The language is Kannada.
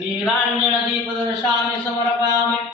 ನೀರಾಂಜನ ದೀಪದ